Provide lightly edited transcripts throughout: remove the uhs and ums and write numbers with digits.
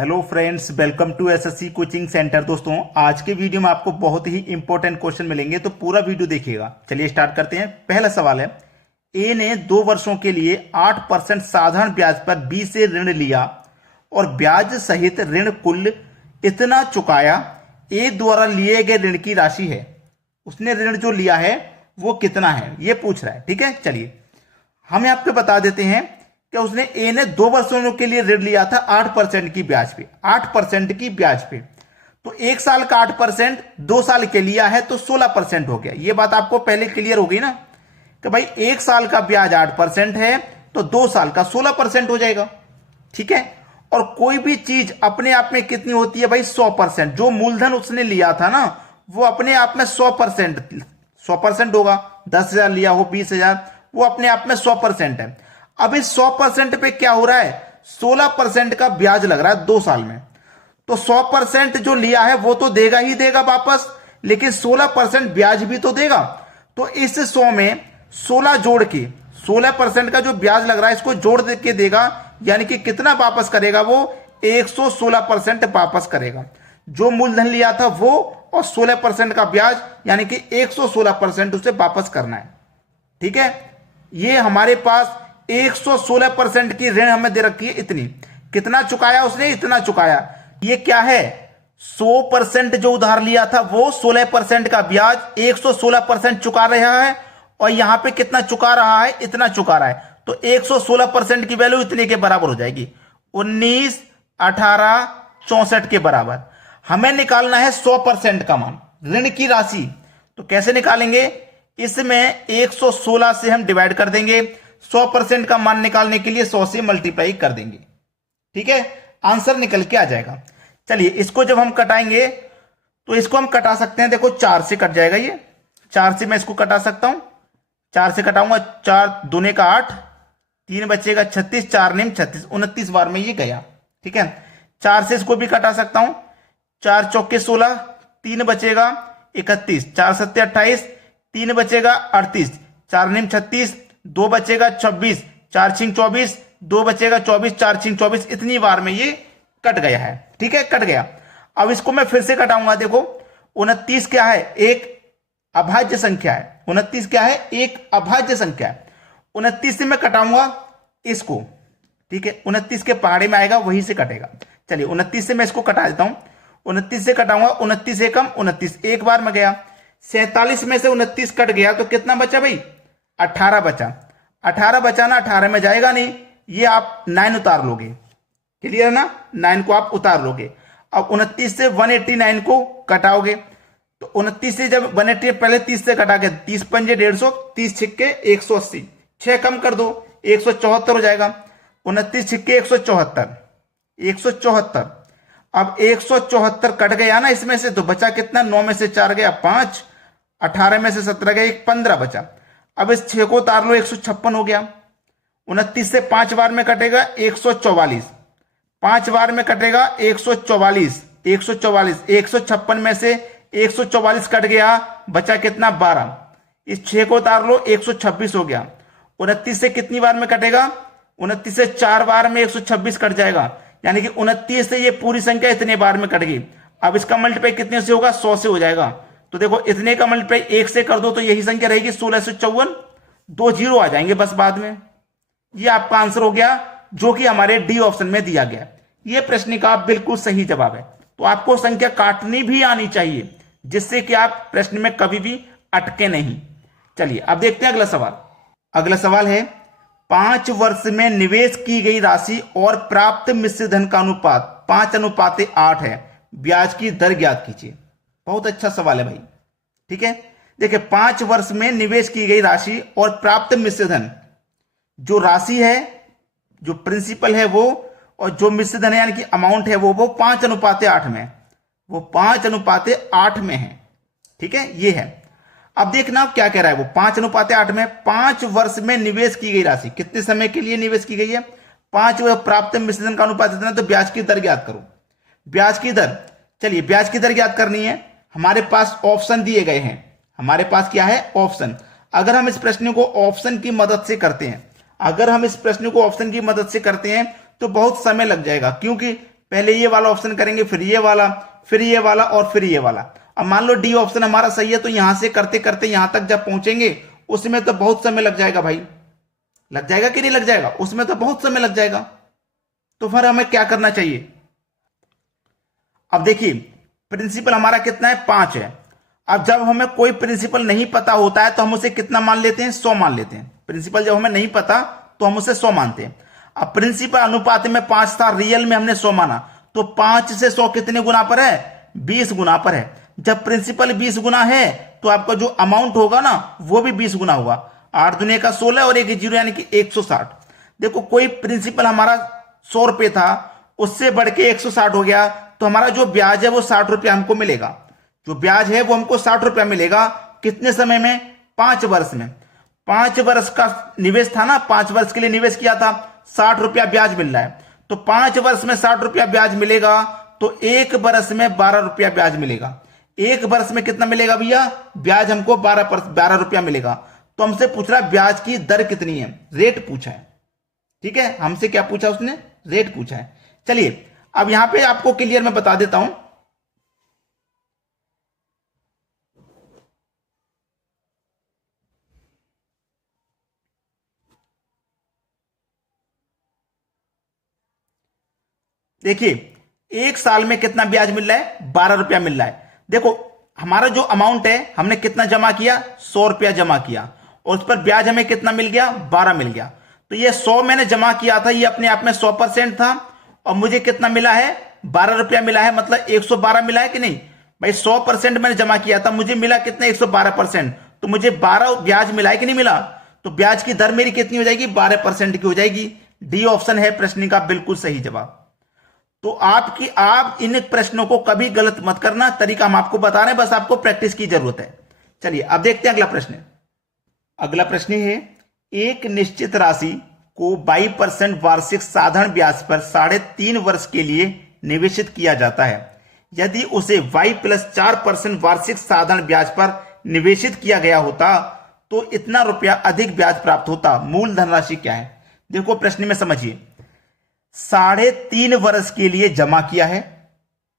Hello friends, welcome to SSC coaching centre. दोस्तों, आज के वीडियो में आपको बहुत ही इंपॉर्टेंट क्वेश्चन मिलेंगे, तो पूरा वीडियो देखिएगा। चलिए स्टार्ट करते हैं। पहला सवाल है, ए ने 2 वर्षों के लिए 8% साधारण ब्याज पर बी से ऋण लिया और ब्याज सहित ऋण कुल इतना चुकाया। ए द्वारा लिए गए ऋण की राशि है। उसने ऋण जो लिया है वो कितना है, ये पूछ रहा है। ठीक है, चलिए हम आपको बता देते हैं कि उसने ए ने 2 वर्षों के लिए ऋण लिया था 8% की ब्याज पे, 8% की ब्याज पे। तो 1 साल का 8%, 2 साल के लिया है तो 16% हो गया। ये बात आपको पहले क्लियर हो गई ना कि भाई 1 साल का ब्याज 8% है तो 2 साल का 16% हो जाएगा। ठीक है, और कोई भी चीज अपने आप में कितनी होती है भाई, 100%। जो मूलधन उसने लिया था ना वो अपने आप में 100% होगा। 10,000 लिया हो 20,000, वो अपने आप में 100% है। अब इस 100% पे क्या हो रहा है, 16% का ब्याज लग रहा है 2 साल में। तो 100% जो लिया है वो तो देगा ही देगा वापस, लेकिन 16% ब्याज भी तो देगा। तो इस 100 में 16 जोड़ के 16% का जो ब्याज लग रहा है इसको जोड़ के देगा, यानी कि कितना वापस करेगा वो, 116% वापस करेगा। जो मूलधन लिया था वो और 16% का ब्याज, यानी कि 116% उसे वापस करना है। ठीक है, ये हमारे पास 116% की ऋण हमें दे रखी है। इतनी कितना चुकाया उसने, इतना चुकाया। ये क्या है, 100% जो उधार लिया था वो 16% का ब्याज 116% चुका रहा है, और यहां पे कितना चुका रहा है, इतना चुका रहा है। तो 116% की वैल्यू इतने के बराबर हो जाएगी, 19, 18, 64 के बराबर। हमें निकालना है 100% का मान, ऋण की राशि। तो कैसे निकालेंगे, इसमें 116 से हम डिवाइड कर देंगे। 100% का मान निकालने के लिए 100 से मल्टीप्लाई कर देंगे। ठीक है, आंसर निकल के आ जाएगा। चलिए इसको जब हम कटाएंगे तो इसको हम कटा सकते हैं। देखो 4 से कट जाएगा, ये 4 से मैं इसको कटा सकता हूं। 4 से कटाऊंगा, 4 दूने का 8, 3 बचेगा 36, 4 निम 36, 29 बार में ये गया। ठीक है, 4 से इसको भी कटा सकता हूं। 4 चौके 16, 3 बचेगा 31, 4 सत्ते 28, 3 बचेगा 38, 4 निम 36, 2 बचेगा 26, 4 छिंग 24, 2 बचेगा 24, 4 छिंग 24। इतनी बार में ये कट गया है। ठीक है, कट गया। अब इसको मैं फिर से कटाऊंगा। देखो 29 क्या है, एक अभाज्य संख्या है। 29 क्या है, एक अभाज्य संख्या है। 29 से मैं कटाऊंगा इसको। ठीक है, 29 के पहाड़े में आएगा, वहीं से कटेगा। चलिए 29 से मैं इसको कटा देता हूं। 29 से कटाऊंगा, 29 एकम 29, एक बार में गया। 47 में से 29 कट गया तो कितना बचा भाई, 18 बचा। 18 बचा ना, 18 में जाएगा नहीं, ये आप 9 उतार लोगे। क्लियर है ना, 9 को आप उतार लोगे। अब 29 से 189 को कटाओगे तो 29 से जब 180, पहले 30 से कटा के 30 पंजे 150, 30 छिक्के 180, 6 कम कर दो 174 हो जाएगा। 29 छिक्के 174, 174। अब 174 कट गया ना इसमें से, तो बचा कितना, 9 में से 4 गया 5, 18 में से 17 गया 15 बचा। अब इस 6 को उतार लो, 156 हो गया। 29 से 5 बार में कटेगा 144, 5 बार में कटेगा 144, 144, 156 में से 144 कट गया, बचा कितना, 12। इस 6 को उतार लो, 126 हो गया। 29 से कितनी बार में कटेगा, 29 से 4 बार में 126 कट जाएगा, यानी कि 29 से ये पूरी संख्या इतने बार में कट गई। अब इसका मल्टीप्लाई कितने से होगा, 100 से हो जाएगा। तो देखो इतने का मल्टीप्लाई 1 से कर दो तो यही संख्या रहेगी 1654, 2 जीरो आ जाएंगे बस बाद में। ये आपका आंसर हो गया, जो कि हमारे डी ऑप्शन में दिया गया। ये प्रश्न का बिल्कुल सही जवाब है। तो आपको संख्या काटनी भी आनी चाहिए, जिससे कि आप प्रश्न में कभी भी अटके नहीं। चलिए अब देखते हैं अगला सवाल। अगला सवाल है, 5 वर्ष में निवेश की गई राशि और प्राप्त मिश्र धन का अनुपात 5:8 है। ब्याज की दर ज्ञात कीजिए। बहुत अच्छा सवाल है भाई। ठीक है, देखिए 5 वर्ष में निवेश की गई राशि और प्राप्त मिश्र धन, जो राशि है, जो प्रिंसिपल है वो, और जो मिश्र धन है यानी कि अमाउंट है वो 5:8 में, वो 5:8 में है। ठीक है, ये है। अब देखना क्या कह रहा है वो, 5:8 में 5 वर्ष में निवेश की गई राशि, कितने समय के लिए निवेश की गई है, 5, प्राप्त मिश्र धन का अनुपात इतना, तो ब्याज की दर ज्ञात करो। ब्याज की दर, चलिए ब्याज की दर ज्ञात करनी है। हमारे पास ऑप्शन दिए गए हैं। हमारे पास क्या है, ऑप्शन। अगर हम इस प्रश्न को ऑप्शन की मदद से करते हैं, अगर हम इस प्रश्न को ऑप्शन की मदद से करते हैं तो बहुत समय लग जाएगा, क्योंकि पहले ये वाला ऑप्शन करेंगे, फिर ये वाला, फिर ये वाला और फिर ये वाला। अब मान लो डी ऑप्शन हमारा सही है, तो यहां से करते करते यहां तक जब पहुंचेंगे उसमें तो बहुत समय लग जाएगा भाई। लग जाएगा कि नहीं लग जाएगा? उसमें तो बहुत समय लग जाएगा। तो फिर हमें क्या करना चाहिए? अब देखिए प्रिंसिपल हमारा कितना है? 5 है। अब जब हमें कोई प्रिंसिपल नहीं पता होता है तो हम उसे कितना मान लेते हैं? 100 मान लेते हैं। प्रिंसिपल जब हमें नहीं पता तो हम उसे 100 मानते हैं। अब प्रिंसिपल अनुपात में 5 था, रियल में हमने 100 माना, तो 5 से 100 कितने गुना पर है? 20 गुना पर है। जब प्रिंसिपल 20 गुना है तो आपका जो अमाउंट होगा ना वो भी 20 गुना होगा। 8 दुनिया का 16 और 1 जीरो यानी कि 160। देखो कोई प्रिंसिपल हमारा 100 रुपये था, उससे बढ़ के 160 हो गया, तो हमारा जो ब्याज है वो 60 रुपया हमको मिलेगा। जो ब्याज है वो हमको 60 रुपया मिलेगा। कितने समय में? 5 वर्ष में। 5 वर्ष का निवेश था ना, 5 वर्ष के लिए निवेश किया था, 60 रुपया ब्याज मिल रहा है। तो 5 वर्ष में 60 रुपया ब्याज मिलेगा, तो 1 वर्ष में 12 रुपया ब्याज मिलेगा। 1 वर्ष में कितना मिलेगा भैया? ब्याज हमको 12 रुपया मिलेगा। तो हमसे पूछ रहा ब्याज की दर कितनी है, रेट पूछा है। ठीक है, हमसे क्या पूछा उसने? रेट पूछा है। चलिए अब यहां पे आपको क्लियर मैं बता देता हूं। देखिए 1 साल में कितना ब्याज मिल रहा है? 12 रुपया मिल रहा है। देखो हमारा जो अमाउंट है हमने कितना जमा किया? 100 रुपया जमा किया, और उस पर ब्याज हमें कितना मिल गया? 12 मिल गया। तो ये 100 मैंने जमा किया था, ये अपने आप में 100% था, और मुझे कितना मिला है? 12 रुपया मिला है, मतलब 112 मिला है कि नहीं भाई? 100% मैंने जमा किया था, मुझे मिला कितना? 112%। तो मुझे 12 ब्याज मिला है कि नहीं मिला? तो ब्याज की दर मेरी कितनी हो जाएगी? 12% की हो जाएगी। डी ऑप्शन है प्रश्न का बिल्कुल सही जवाब। तो आप इन प्रश्नों को कभी गलत मत करना, तरीका हम आपको बता रहे हैं, बस आपको प्रैक्टिस की जरूरत है। चलिए अब देखते हैं अगला प्रश्न। अगला प्रश्न है, एक निश्चित राशि को 22% वार्षिक साधारण ब्याज पर 3.5 वर्ष के लिए निवेशित किया जाता है। यदि उसे y + 4% वार्षिक साधारण ब्याज पर निवेशित किया गया होता तो इतना रुपया अधिक ब्याज प्राप्त होता। मूल धनराशि क्या है? देखो प्रश्न में समझिए, 3.5 वर्ष के लिए जमा किया है।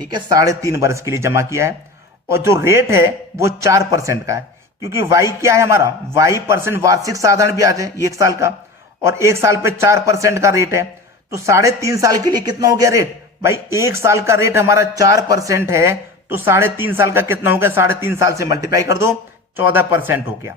ठीक है, 3.5 वर्ष के लिए जमा किया है, और जो रेट है वो 4% का है, क्योंकि y क्या है हमारा? y% वार्षिक साधारण ब्याज है 1 साल का, और 1 साल पे 4% का रेट है। तो 3.5 साल के लिए कितना हो गया रेट? भाई 1 साल का रेट हमारा 4% है, तो 3.5 साल का कितना हो गया? 3.5 साल से मल्टीप्लाई कर दो, 14% हो गया।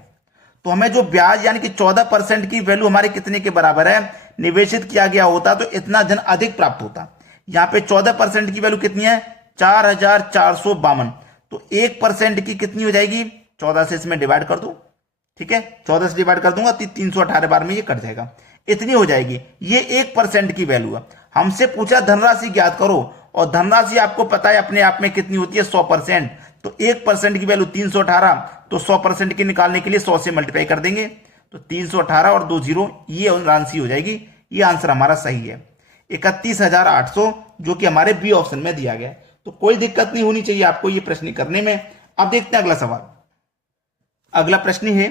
तो हमें जो ब्याज यानी कि 14% की वैल्यू हमारे कितने के बराबर है? निवेशित किया गया होता तो इतना धन अधिक प्राप्त होता। यहां पे 14% की वैल्यू कितनी है? 4,452। तो 1% की कितनी हो जाएगी? 14 से इसमें डिवाइड कर दो। ठीक है, 14 से डिवाइड कर दूंगा तो 318 बार में ये कट जाएगा, इतनी हो जाएगी। ये 1% की वैल्यू है। हमसे पूछा धनराशि ज्ञात करो, और धनराशि आपको पता है अपने आप में कितनी होती है? 100%। तो 1% की वैल्यू 318, तो 100% की निकालने के लिए 100 से मल्टीप्लाई कर देंगे, तो 318 और 2 जीरो, ये राशि हो जाएगी। ये आंसर हमारा सही है, 31,800, जो कि हमारे बी ऑप्शन में दिया गया है। तो कोई दिक्कत नहीं होनी चाहिए आपको ये प्रश्न करने में। अब देखते हैं अगला सवाल। अगला प्रश्न है,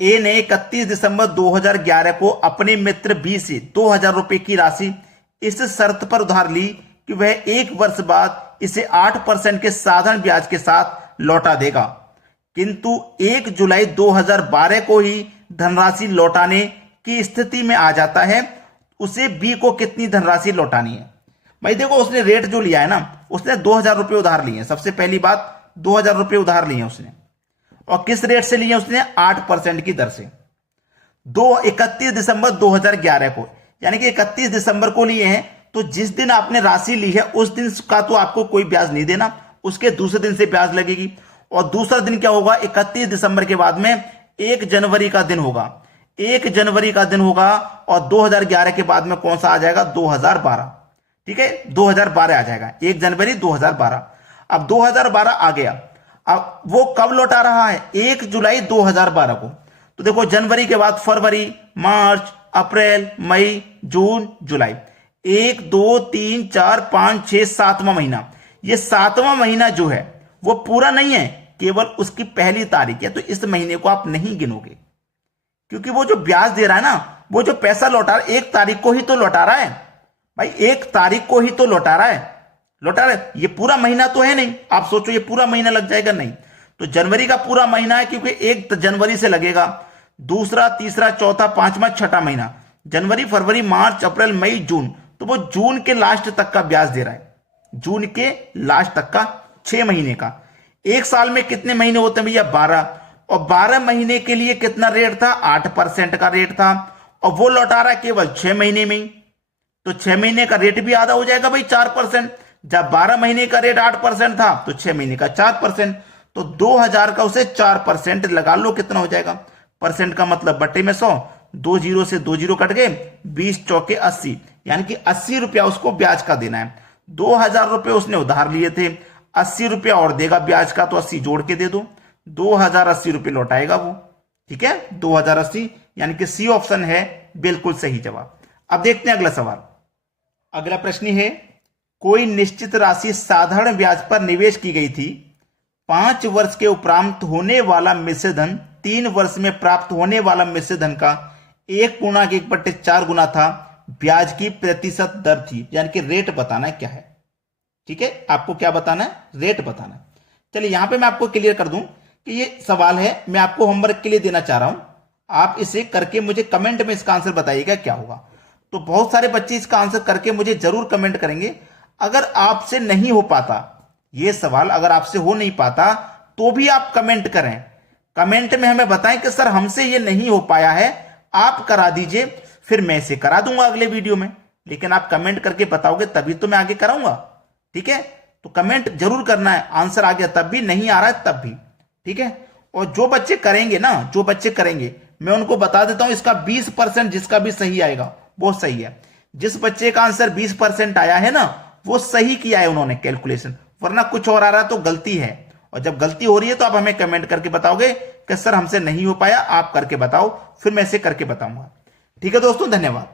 ए ने 31 दिसंबर 2011 को अपने मित्र बी से 2,000 रुपए की राशि इस शर्त पर उधार ली कि वह 1 वर्ष बाद इसे 8% के साधारण ब्याज के साथ लौटा देगा, किंतु 1 जुलाई 2012 को ही धनराशि लौटाने की स्थिति में आ जाता है। उसे बी को कितनी धनराशि लौटानी है? भाई देखो उसने रेट जो लिया है ना, उसने 2,000 रुपये उधार लिए हैं। सबसे पहली बात, 2,000 रुपये उधार लिए हैं उसने, और किस रेट से लिए उसने? 8% की दर से। 31 दिसंबर 2011 को, यानी कि 31 दिसंबर को लिए हैं, तो जिस दिन आपने राशि ली है उस दिन का तो आपको कोई ब्याज नहीं देना, उसके दूसरे दिन से ब्याज लगेगी। और दूसरा दिन क्या होगा? 31 दिसंबर के बाद में 1 जनवरी का दिन होगा। 1 जनवरी का दिन होगा, और 2011 के बाद में कौन सा आ जाएगा? 2012। ठीक है, 2012 आ जाएगा, 1 जनवरी 2012। अब 2012 आ गया, अब वो कब लौटा रहा है? 1 जुलाई 2012 को। तो देखो जनवरी के बाद फरवरी, मार्च, अप्रैल, मई, जून, जुलाई, 1 2 3 4 5 6 7वां महीना। ये 7वां महीना जो है वो पूरा नहीं है, केवल उसकी पहली तारीख है। तो इस महीने को आप नहीं गिनोगे, क्योंकि वो जो ब्याज दे रहा है ना, वो जो पैसा लौटा रहा है 1 तारीख को ही तो लौटा रहा है भाई, 1 तारीख को ही तो लौटा रहा है। लौटा रहे। ये पूरा महीना तो है नहीं, आप सोचो ये पूरा महीना लग जाएगा, नहीं। तो जनवरी का पूरा महीना है, क्योंकि 1 जनवरी से लगेगा, दूसरा, तीसरा, चौथा, पांचवा, छठा महीना, जनवरी, फरवरी, मार्च, अप्रैल, मई, जून। तो वो जून के लास्ट तक का ब्याज दे रहा है, जून के लास्ट तक का, 6 महीने का। एक साल में कितने महीने होते हैं भैया? 12। और 12 महीने के लिए कितना रेट था? 8% का रेट था। और वो लौटा रहा है केवल 6 महीने में ही। तो 6 महीने का रेट भी आधा हो जाएगा भाई, 4%। जब 12 महीने का रेट 8% था तो 6 महीने का 4%। तो 2000 का उसे 4% लगा लो, कितना हो जाएगा? परसेंट का मतलब बट्टे में 100, 2 जीरो से 2 जीरो कट गए, 20 चौके 80, यानी कि 80 रुपया उसको ब्याज का देना है। 2000 रुपये उसने उधार लिए थे, 80 रुपया और देगा ब्याज का, तो 80 जोड़ के दे दो, 2080 रुपये लौटाएगा वो। ठीक है, 2080, यानी कि सी ऑप्शन है बिल्कुल सही जवाब। अब देखते हैं अगला सवाल। अगला प्रश्न है, कोई निश्चित राशि साधारण ब्याज पर निवेश की गई थी, 5 वर्ष के उपरांत होने वाला मिश्र धन 3 वर्ष में प्राप्त होने वाला मिश्र धन का 1/1/4 गुना था, ब्याज की प्रतिशत दर थी। यानी कि रेट बताना है क्या है। ठीक है, आपको क्या बताना है? रेट बताना है। चलिए यहां पे मैं आपको क्लियर कर दूं कि ये सवाल है, मैं आपको होमवर्क के लिए देना चाह रहा हूं। आप इसे करके मुझे कमेंट में इसका आंसर बताइएगा क्या होगा। तो बहुत सारे बच्चे इसका आंसर करके मुझे जरूर कमेंट करेंगे। अगर आपसे नहीं हो पाता ये सवाल, अगर आपसे हो नहीं पाता तो भी आप कमेंट करें, कमेंट में हमें बताएं कि सर हमसे ये नहीं हो पाया है, आप करा दीजिए, फिर मैं इसे करा दूंगा अगले वीडियो में। लेकिन आप कमेंट करके बताओगे तभी तो मैं आगे कराऊंगा। ठीक है, तो कमेंट जरूर करना है, आंसर आ गया तब भी, नहीं आ रहा है तब भी। ठीक है, और जो बच्चे करेंगे ना, जो बच्चे करेंगे, मैं उनको बता देता हूं इसका 20% जिसका भी सही आएगा वो सही है। जिस बच्चे का आंसर 20% आया है ना, वो सही किया है उन्होंने कैलकुलेशन, वरना कुछ और आ रहा है तो गलती है। और जब गलती हो रही है तो आप हमें कमेंट करके बताओगे कि सर हमसे नहीं हो पाया, आप करके बताओ, फिर मैं इसे करके बताऊंगा। ठीक है दोस्तों, धन्यवाद।